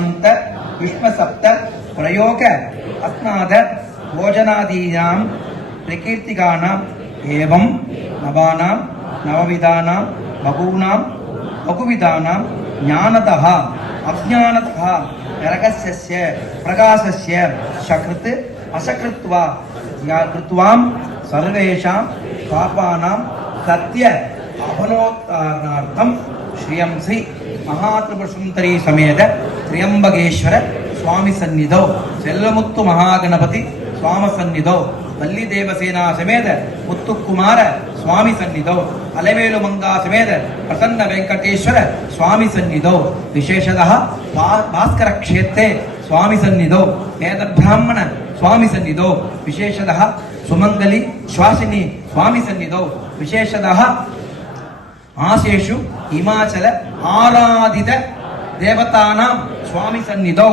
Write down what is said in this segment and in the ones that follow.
नान्त युष्मसप्त प्रयोग, अस्नाद, भोजनादीनां प्रकीर्तिकानाम् एवं नवानां, नवविधानां, बहूनां, बहुविधानां, ज्ञानतः, अज्ञानतः नरकस्य प्रकाशस्य, सकृत्, असकृत्वा कृत्वां सर्वेषां पापानां सत्य अवनोत्तारणार्थं श्रियंसि ಮಹಾತ್ರಿಪುರ ಸುಂದರಿ ಸಮೇತ ತ್ರ್ಯಂಬಗೇಶ್ವರ ಸ್ವಾಮಿ ಸನ್ನಿಧೌ. ಚೆಲ್ಲಮುತ್ತು ಮಹಾಗಣಪತಿ ಸ್ವಾಮ ಸನ್ನಿಧೌ. ಬಲ್ಲಿ ದೇವಸೇನಾ ಸಮೇತ ಮುತ್ತುಕುಮಾರ ಸ್ವಾಮಿ ಸನ್ನಿಧೌ. ಅಲೆವೇಲು ಮಂಗಾ ಸಮೇತ ಪ್ರಸನ್ನ ವೆಂಕಟೇಶ್ವರ ಸ್ವಾಮಿ ಸನ್ನಿಧೌ. ವಿಶೇಷತಃ ಭಾಸ್ಕರ ಕ್ಷೇತ್ರೇ ಸ್ವಾಮಿ ಸನ್ನಿಧೌ. ವೇದಬ್ರಾಹ್ಮಣ ಸ್ವಾಮಿ ಸನ್ನಿಧೌ. ವಿಶೇಷತಃ ಸುಮಂಗಲಿ ಶ್ವಾಸಿನಿ ಸ್ವಾಮಿ ಸನ್ನಿಧೌ. ವಿಶೇಷತಃ ಆಶೇಷು ಹಿಮಾಚಲ ಆರಾಧಿತ ದೇವತಾನಾಂ ಸ್ವಾಮಿ ಸನ್ನಿಧೌ.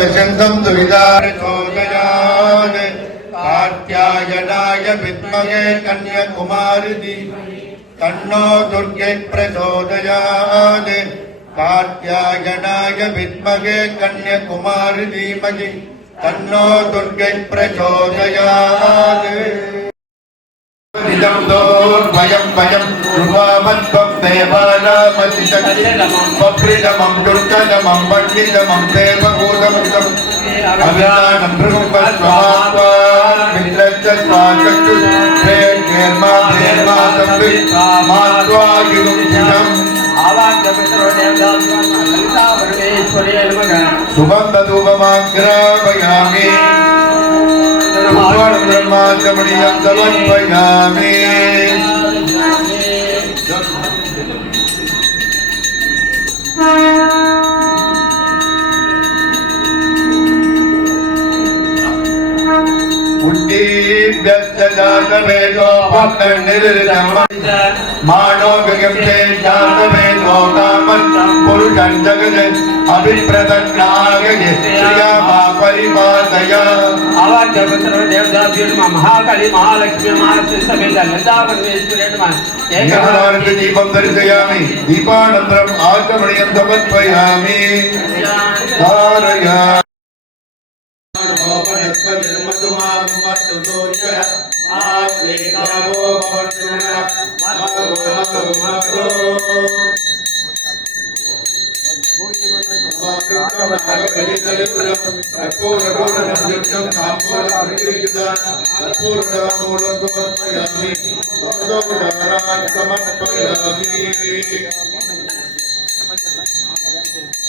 विशन्तं दुरिदारचोदयात् कात्यायनाय विद्महे कन्याकुमारि धीमहि तन्नो दुर्गे प्रचोदयात् कात्यायनाय विद्महे कन्याकुमारि धीमहि तन्नो दुर्गे प्रचोदयात् பயம் பயம் ருவாமத்வம் தேவானாமதிதம் பப்ரிதமம் துர்கதமம் பண்டிதமம் தேவகூதமிதம் அபிரானம் பிருகும்பத் ஸ்வமாத்வான் மித்ரச்சத் பாகத்து பிரேட் கேர்மா தேர்மா பிரமாண்டமடியம் சமர்ப்பயாமே உத்தீப்யஸ்தானமேகோ பக்தன் நிருதம माणोगयं ते जातवे मोतामन् पुरुषं जगत् अभिप्रदग्नागय श्रिया मा परिपादय आवाज़ सर्व देवदा मा महाकाली महालक्ष्मी मा एकवर्ति दीपं दर्शयामि। दीपानन्तरम् आचमणीयं समर्पयामि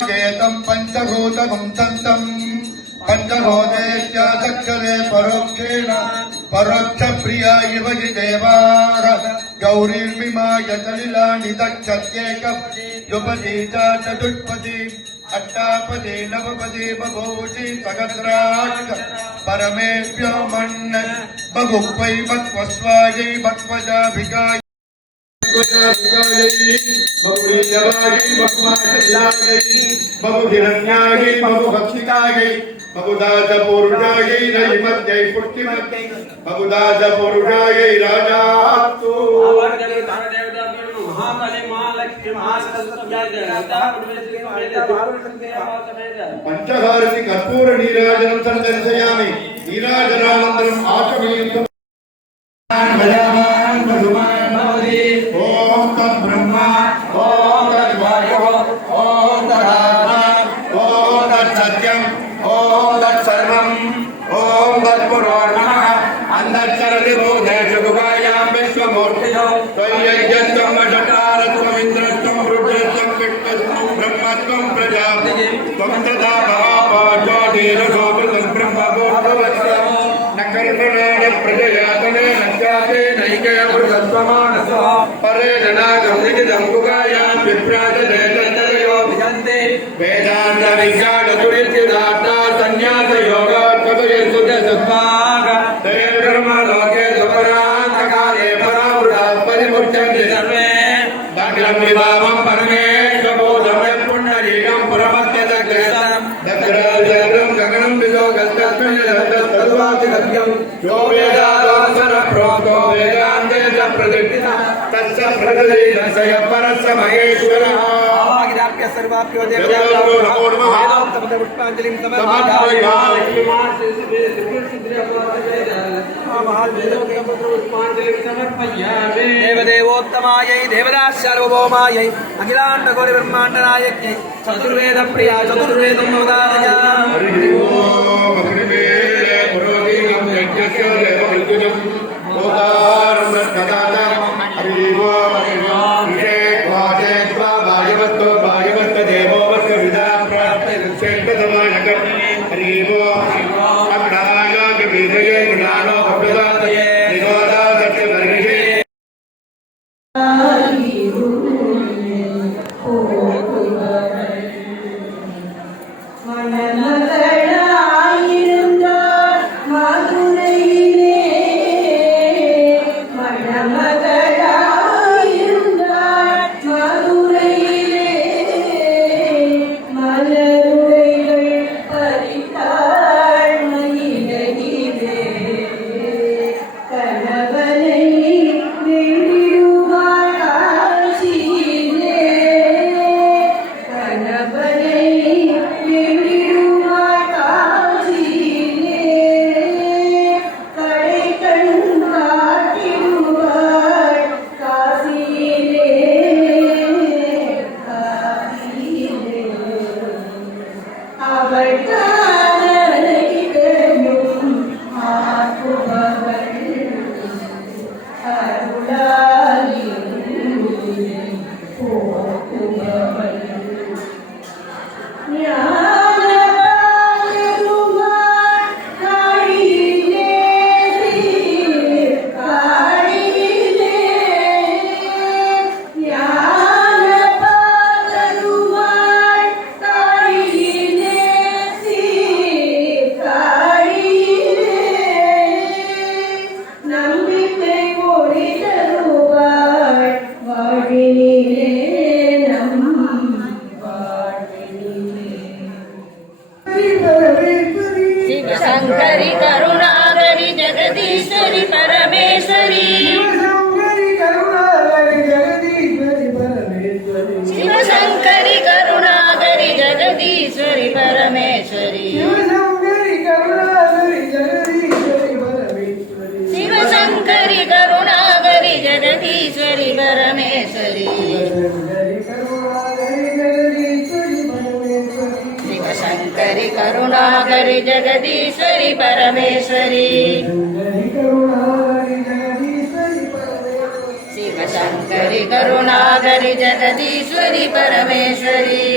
केतं पञ्चभूतमं तन्तम् पञ्चभूतेत्याचक्षरे परोक्षेण परोक्षप्रिया इव हि देवाः गौरीर्मिमाय सलिलानि च चतुष्पदी अष्टापदी नवपदी बभूषि सहस्राष्ट पर परमेभ्यो मन् बहुक्वै मत्वस्वायै मत्वजाभिगाय बहुहिरण्यायै बहुभक्षितायै बहुदाजपूर्णायै रयिमत्यै पुष्टिमत्यै बहुदाजपूर्णायै राजास्तु आवर्जने धनदेवताभ्यो महाकाली महालक्ष्मी महासरस्वत्या देवता परमेश्वरी समेत ॐ तत्पुरोर्नमः अन्तश्चरति भूतेषु गुहायां विश्वमूर्तियो त्वय्यज्ञत्वम् अषटारत्वमिन्द्रत्वम् रुद्रत्वम् विष्णुत्वम् प्रजापतिः त्वं तदा महापाज्योतिरसोऽमृतम् ब्रह्मभूतवत्सम् न कर्मणेन प्रजयातनेन चातेनैकयमृतत्वमानसः परेण नागम् निजितम् गुहायां विभ्राजते तत्तदयो विजन्ते वेदान्तविज्ञानदुरित्युदात्ता ప్రతిష్ఠిత. తస్య ప్రగతి దశయ పరస్య మహేశ్వర. दग्रं विभावं परमेश्वबोधं यत्पुण्डरीकं पुरमत्यदग्रहम् दग्राजलं गगनं विदो गस्तस्मिन् तद्वासिगत्यं यो वेदादोत्तरप्रोक्तो वेदान्ते च प्रतिष्ठितः तस्य प्रगतिदशय परस्य महेश्वरः आवागिदाप्य सर्वाप्यो देवताभ्यो नमो नमः। पुष्पाञ्जलिं देवदेवोत्तमायै देवदास्यार्वभौमायै अखिलाण्डगौरिब्रह्माण्डनायक्यै चतुर्वेदप्रिया चतुर्वेदम् अवतारय हरि ओम अग्निवेले पुरोहितं यज्ञस्य देवमृत्युजं சங்கரி शङ्करि करुणाकरि जगदीश्वरि परमेश्वरी। शिवशङ्करि करुणाकरि जगदीश्वरि परमेश्वरी।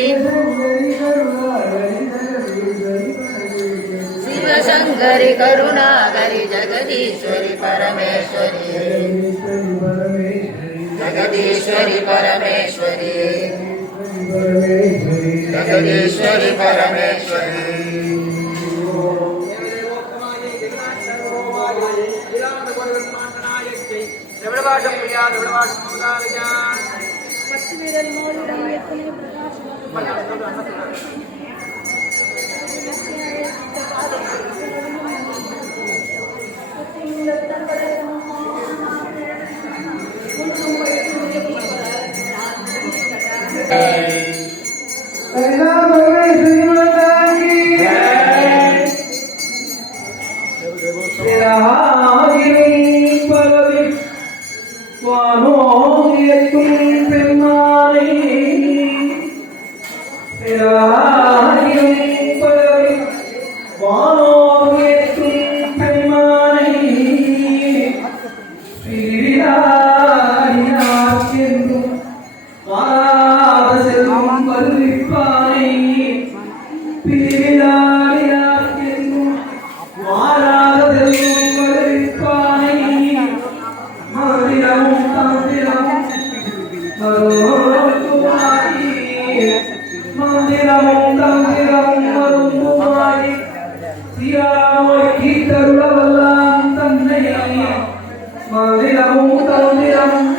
शिवशङ्करि करुणाकरि जगदीश्वरि परमेश्वरी। जगदीश्वरि परमेश्वरी। Jagadeeswari Parameswari Thank you. Pero Marilang, talong-lilang,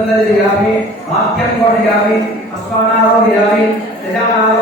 ప్రజలందరి యాభై వాక్యం కూడా యాభై అశ్వనాథం యాభై ప్రజానాథం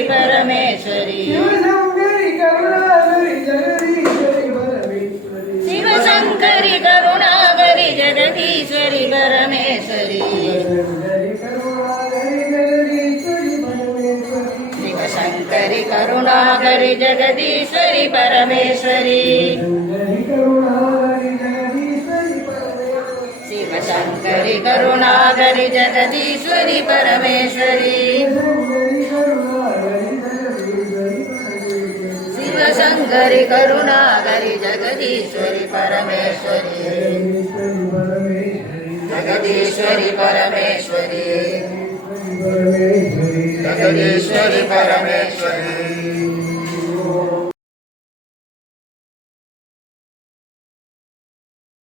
గౌరీ పరమేశ్వరి శివశంకరి కరుణాగరి జగదీశ్వరి పరమేశ్వరి శివశంకరి కరుణాగరి జగదీశ్వరి పరమేశ్వరి శివశంకరి కరుణాగరి జగదీశ్వరి పరమేశ్వరి శంకరి కరుణాగరి జగదీశ్వరి పరమేశ్వరి शङ्करि करुणाकरि जगदीश्वरि परमेश्वरि। जगदीश्वरि परमेश्वरि। जगदीश्वरि परमेश्वरि।